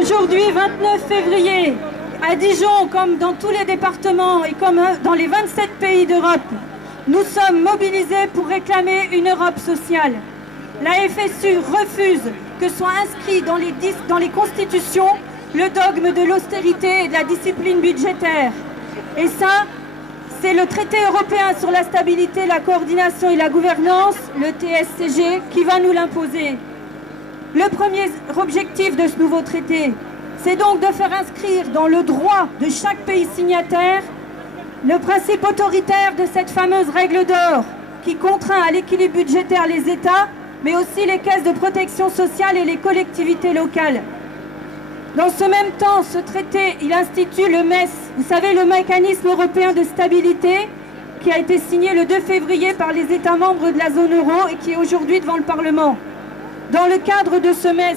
Aujourd'hui, 29 février, à Dijon, comme dans tous les départements et comme dans les 27 pays d'Europe, nous sommes mobilisés pour réclamer une Europe sociale. La FSU refuse que soit inscrit dans les constitutions le dogme de l'austérité et de la discipline budgétaire. Et ça, c'est le traité européen sur la stabilité, la coordination et la gouvernance, le TSCG, qui va nous l'imposer. Le premier objectif de ce nouveau traité, c'est donc de faire inscrire dans le droit de chaque pays signataire le principe autoritaire de cette fameuse règle d'or qui contraint à l'équilibre budgétaire les États, mais aussi les caisses de protection sociale et les collectivités locales. Dans ce même temps, ce traité, il institue le MES, vous savez, le mécanisme européen de stabilité, qui a été signé le 2 février par les États membres de la zone euro et qui est aujourd'hui devant le Parlement. Dans le cadre de ce MES,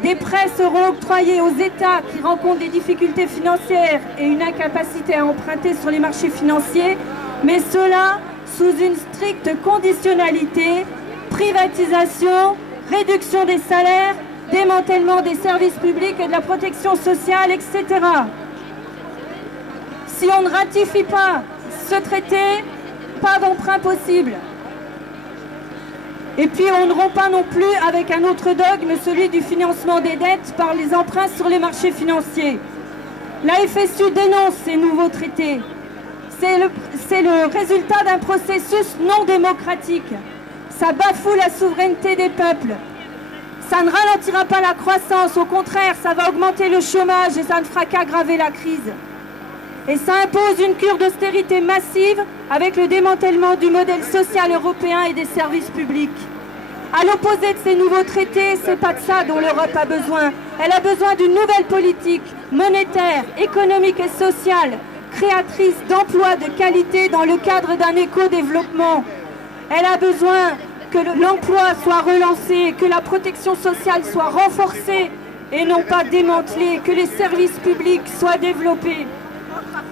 des prêts seront octroyés aux États qui rencontrent des difficultés financières et une incapacité à emprunter sur les marchés financiers, mais cela sous une stricte conditionnalité, privatisation, réduction des salaires, démantèlement des services publics et de la protection sociale, etc. Si on ne ratifie pas ce traité, pas d'emprunt possible. Et puis on ne rompt pas non plus avec un autre dogme, celui du financement des dettes par les emprunts sur les marchés financiers. La FSU dénonce ces nouveaux traités. C'est le résultat d'un processus non démocratique. Ça bafoue la souveraineté des peuples. Ça ne ralentira pas la croissance, au contraire, ça va augmenter le chômage et ça ne fera qu'aggraver la crise. Et ça impose une cure d'austérité massive avec le démantèlement du modèle social européen et des services publics. À l'opposé de ces nouveaux traités, c'est pas de ça dont l'Europe a besoin. Elle a besoin d'une nouvelle politique monétaire, économique et sociale, créatrice d'emplois de qualité dans le cadre d'un éco-développement. Elle a besoin que l'emploi soit relancé, que la protection sociale soit renforcée et non pas démantelée, que les services publics soient développés.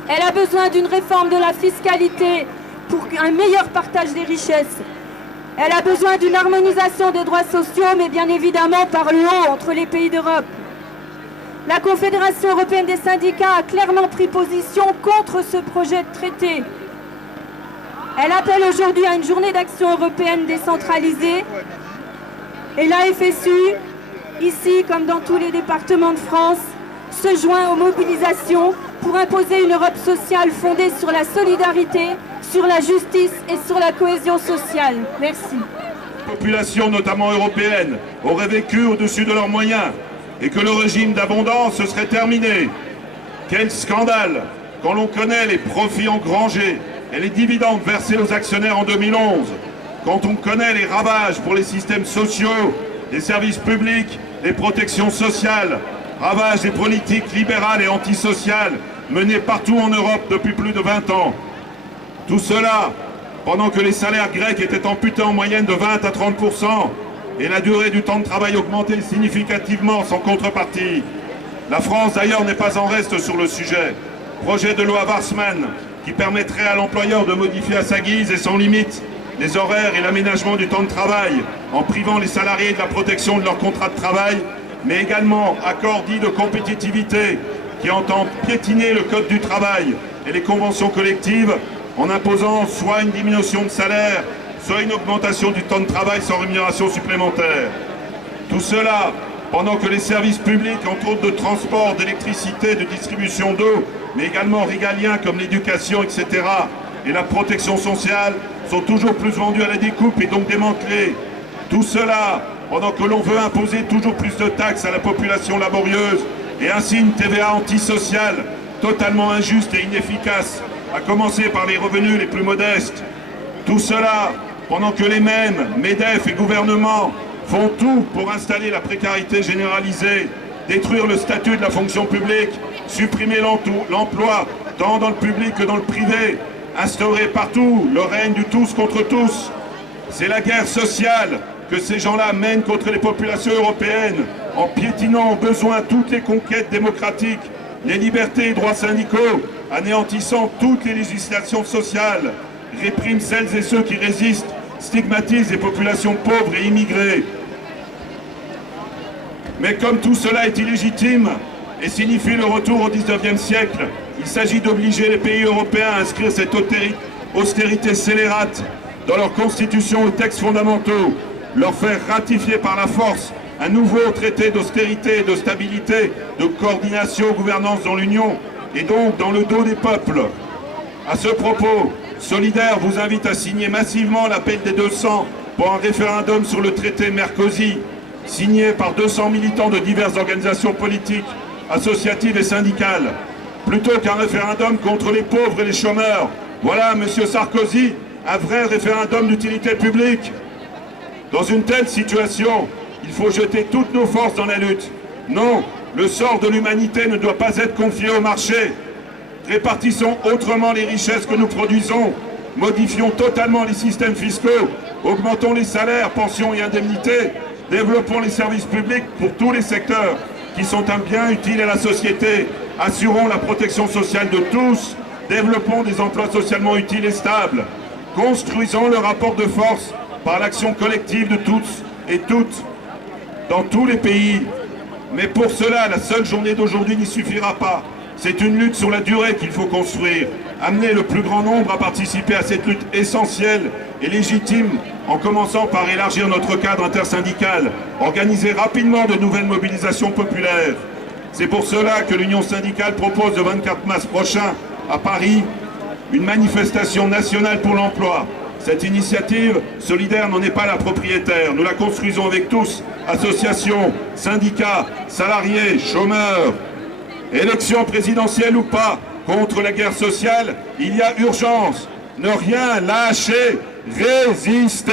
Elle a besoin d'une réforme de la fiscalité pour un meilleur partage des richesses. Elle a besoin d'une harmonisation des droits sociaux, mais bien évidemment par le haut entre les pays d'Europe. La Confédération européenne des syndicats a clairement pris position contre ce projet de traité. Elle appelle aujourd'hui à une journée d'action européenne décentralisée. Et la FSU, ici comme dans tous les départements de France, se joint aux mobilisations pour imposer une Europe sociale fondée sur la solidarité, sur la justice et sur la cohésion sociale. Merci. La population, notamment européenne, aurait vécu au-dessus de leurs moyens et que le régime d'abondance se serait terminé. Quel scandale quand l'on connaît les profits engrangés et les dividendes versés aux actionnaires en 2011, quand on connaît les ravages pour les systèmes sociaux, les services publics, les protections sociales, ravages des politiques libérales et antisociales menées partout en Europe depuis plus de 20 ans. Tout cela pendant que les salaires grecs étaient amputés en moyenne de 20 à 30% et la durée du temps de travail augmentait significativement sans contrepartie. La France d'ailleurs n'est pas en reste sur le sujet. Projet de loi Warsmann qui permettrait à l'employeur de modifier à sa guise et sans limite les horaires et l'aménagement du temps de travail en privant les salariés de la protection de leur contrat de travail, mais également accord dit de compétitivité qui entend piétiner le code du travail et les conventions collectives en imposant soit une diminution de salaire, soit une augmentation du temps de travail sans rémunération supplémentaire. Tout cela pendant que les services publics, entre autres de transport, d'électricité, de distribution d'eau, mais également régaliens comme l'éducation, etc., et la protection sociale, sont toujours plus vendus à la découpe et donc démantelés. Tout cela pendant que l'on veut imposer toujours plus de taxes à la population laborieuse et ainsi une TVA antisociale totalement injuste et inefficace, à commencer par les revenus les plus modestes. Tout cela pendant que les mêmes, MEDEF et gouvernement, font tout pour installer la précarité généralisée, détruire le statut de la fonction publique, supprimer l'emploi tant dans le public que dans le privé, instaurer partout le règne du tous contre tous. C'est la guerre sociale que ces gens-là mènent contre les populations européennes en piétinant au besoin toutes les conquêtes démocratiques, les libertés et droits syndicaux, anéantissant toutes les législations sociales, répriment celles et ceux qui résistent, stigmatisent les populations pauvres et immigrées. Mais comme tout cela est illégitime et signifie le retour au XIXe siècle, il s'agit d'obliger les pays européens à inscrire cette austérité scélérate dans leurs constitutions et textes fondamentaux, leur faire ratifier par la force un nouveau traité d'austérité et de stabilité, de coordination gouvernance dans l'Union et donc dans le dos des peuples. À ce propos, Solidaire vous invite à signer massivement l'appel des 200 pour un référendum sur le traité Merkozy, signé par 200 militants de diverses organisations politiques, associatives et syndicales. Plutôt qu'un référendum contre les pauvres et les chômeurs, voilà, Monsieur Sarkozy, un vrai référendum d'utilité publique. Dans une telle situation, il faut jeter toutes nos forces dans la lutte. Non, le sort de l'humanité ne doit pas être confié au marché. Répartissons autrement les richesses que nous produisons. Modifions totalement les systèmes fiscaux. Augmentons les salaires, pensions et indemnités. Développons les services publics pour tous les secteurs qui sont un bien utile à la société. Assurons la protection sociale de tous. Développons des emplois socialement utiles et stables. Construisons le rapport de force par l'action collective de tous et toutes dans tous les pays. Mais pour cela, la seule journée d'aujourd'hui n'y suffira pas. C'est une lutte sur la durée qu'il faut construire. Amener le plus grand nombre à participer à cette lutte essentielle et légitime, en commençant par élargir notre cadre intersyndical, organiser rapidement de nouvelles mobilisations populaires. C'est pour cela que l'Union syndicale propose le 24 mars prochain, à Paris, une manifestation nationale pour l'emploi. Cette initiative, Solidaire n'en est pas la propriétaire. Nous la construisons avec tous, associations, syndicats, salariés, chômeurs. Élection présidentielle ou pas, contre la guerre sociale, il y a urgence. Ne rien lâcher, résister.